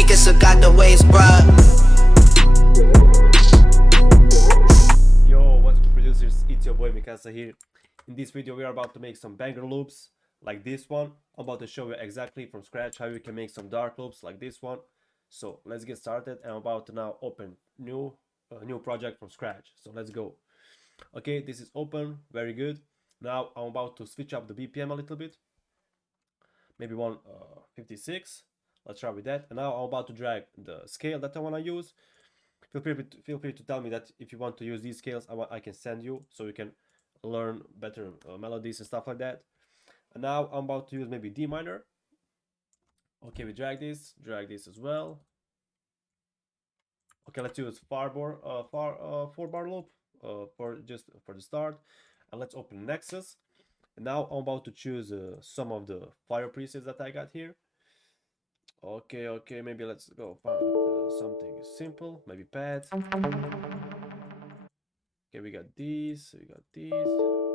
niggas who got the waves, bruh. Yo, what's good producers? It's your boy Mikasa here. In this video we are about to make some banger loops like this one. I'm about to show you exactly from scratch how you can make some dark loops like this one. So let's get started. I'm about to now open new project from scratch. So let's go. Okay, this is open, very good. Now I'm about to switch up the BPM a little bit, maybe 156. Let's try with that. And now I'm about to drag the scale that I want to use. Feel free to tell me that if you want to use these scales, I can send you so you can learn better melodies and stuff like that. And now I'm about to use maybe D minor. Okay, we drag this as well. Okay, let's use 4-bar loop for the start, and let's open Nexus. And now I'm about to choose some of the fire presets that I got here. Okay, maybe let's go find something simple, maybe pads. Okay, we got these,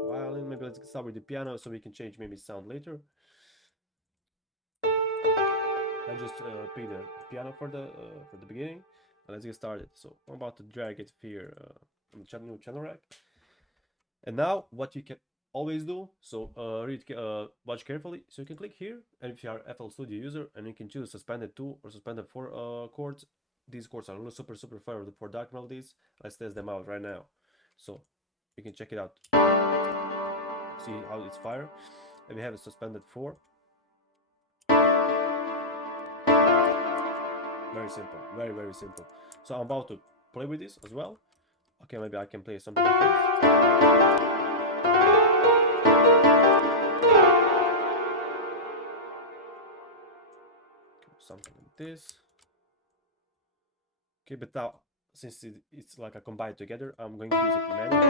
violin. Maybe let's start with the piano so we can change maybe sound later. I just pick the piano for the beginning, and let's get started. So I'm about to drag it here on the new channel rack. And now what you can always do, so watch carefully. So you can click here, and if you are FL Studio user, and you can choose suspended 2 or suspended 4 chords. These chords are super fire for dark melodies. Let's test them out right now. So you can check it out. See how it's fire. And we have a suspended 4. Very simple, very simple. So I'm about to play with this as well. Okay, maybe I can play something like this. Something like this. Okay, but now since it's like a combined together, I'm going to use it manually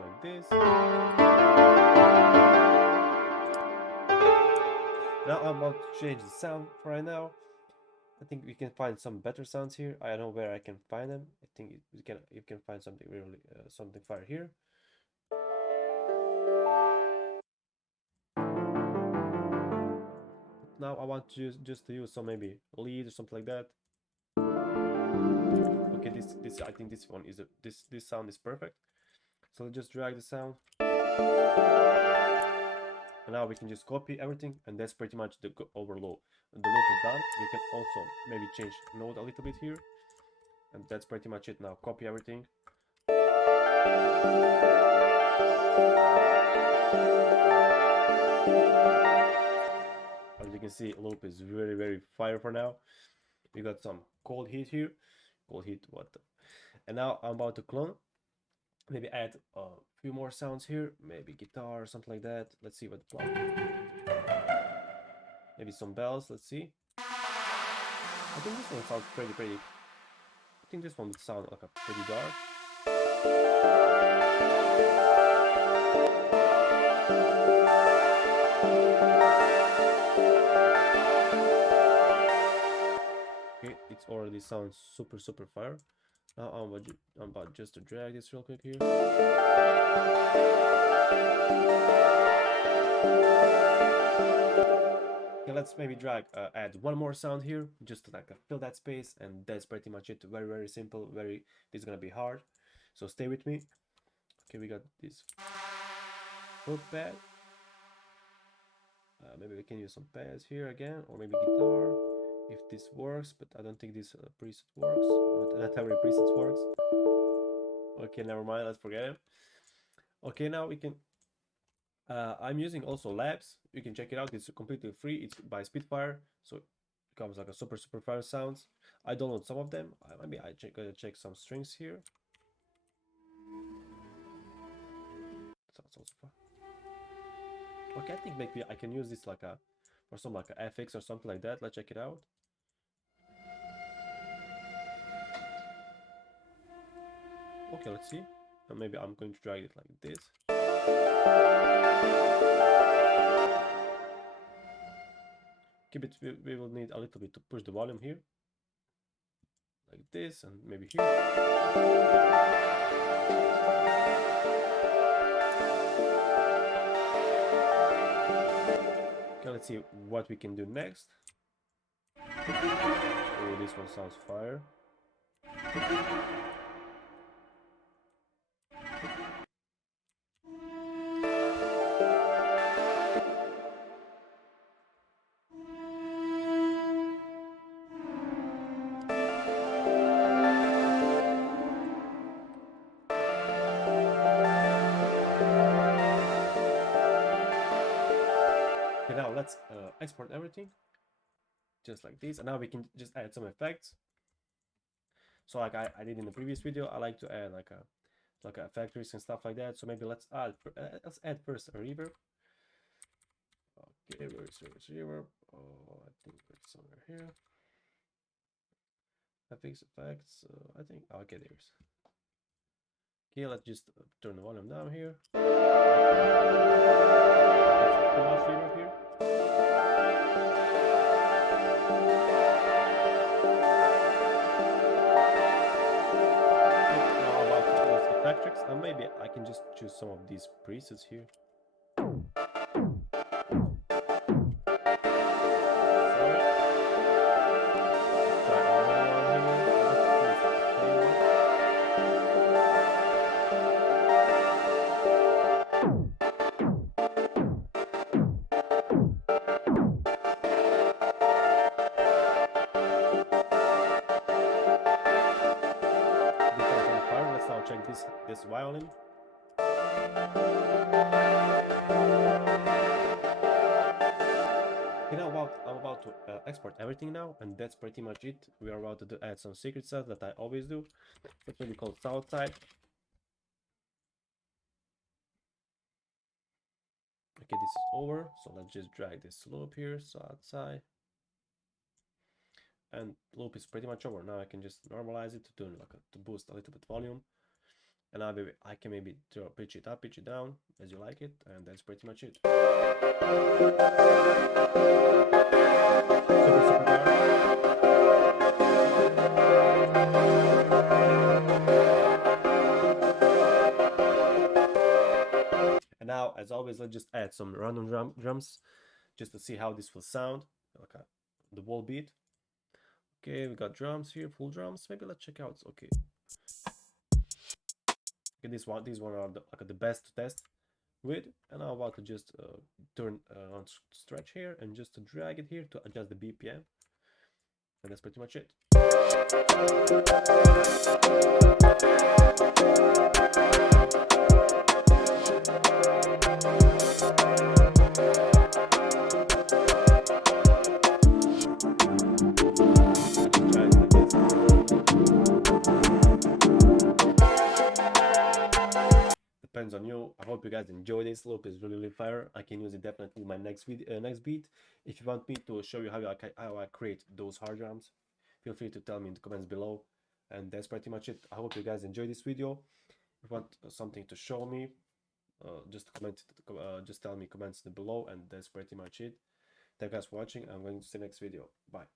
like this. Now I'm about to change the sound for right now. I think we can find some better sounds here. I don't know where I can find them. I think you can find something really something fire here. But now I want to just to use some maybe lead or something like that. Okay, this I think this one is this sound is perfect. So let's just drag the sound. And now we can just copy everything, and that's pretty much the overload. The loop is done. We can also maybe change note a little bit here, and that's pretty much it. Now copy everything. As you can see, loop is very fire for now. We got some cold heat here. Cold heat, what the? And now I'm about to clone. Maybe add a few more sounds here. Maybe guitar or something like that. Let's see what the plug. Maybe some bells. Let's see. I think this one sounds pretty. I think this one would sound like a pretty dark. Okay, it already sounds super fire. Now I'm about just to drag this real quick here. Okay, let's maybe add one more sound here, just to like fill that space, and that's pretty much it. Very simple. This is gonna be hard, so stay with me. Okay, we got this hook pad. Maybe we can use some pads here again, or maybe guitar if this works, but I don't think this preset works. Not every preset works. Okay, never mind, let's forget it. Okay, now we can I'm using also labs. You can check it out. It's completely free. It's by Spitfire, so it comes like a super fire sounds. I download some of them. Maybe I check some strings here. Sounds also fun. Okay, I think maybe I can use this like for some like a FX or something like that. Let's check it out. Okay, let's see. And maybe I'm going to drag it like this. keep it. We will need a little bit to push the volume here, like this, and maybe here. Okay, let's see what we can do next. Oh, this one sounds fire. Okay, now let's export everything just like this, and now we can just add some effects. So like I did in the previous video, I like to add like effects and stuff like that. So maybe let's add first a reverb. Okay, where's reverb? Oh, I think it's somewhere here. Effects. I think okay, there's. Okay, let's just turn the volume down here. Too much reverb here. Now about to use effect tracks, and maybe I can just choose some of these presets here. Let's now check this violin. You know what? I'm about to export everything now, and that's pretty much it. We are about to add some secret stuff that I always do. That's what we call Southside. Okay, this is over, so let's just drag this loop here, Southside. And loop is pretty much over. Now I can just normalize it to do to boost a little bit volume. And now I can maybe pitch it up, pitch it down, as you like it, and that's pretty much it. Super dark. And now, as always, let's just add some random drums, just to see how this will sound, like the wall beat. Okay, we got drums here, full drums. Maybe let's check out. Okay. Okay, these one are the best to test with, and I'm about to just turn on stretch here and just to drag it here to adjust the BPM, and that's pretty much it. Depends on you. I hope you guys enjoy this. Loop is really fire. I can use it definitely in my next video, next beat. If you want me to show you how I create those hard drums, feel free to tell me in the comments below. And that's pretty much it. I hope you guys enjoy this video. If you want something to show me, just comment. Just tell me comments below, and that's pretty much it. Thank you guys for watching. I'm going to see you next video. Bye.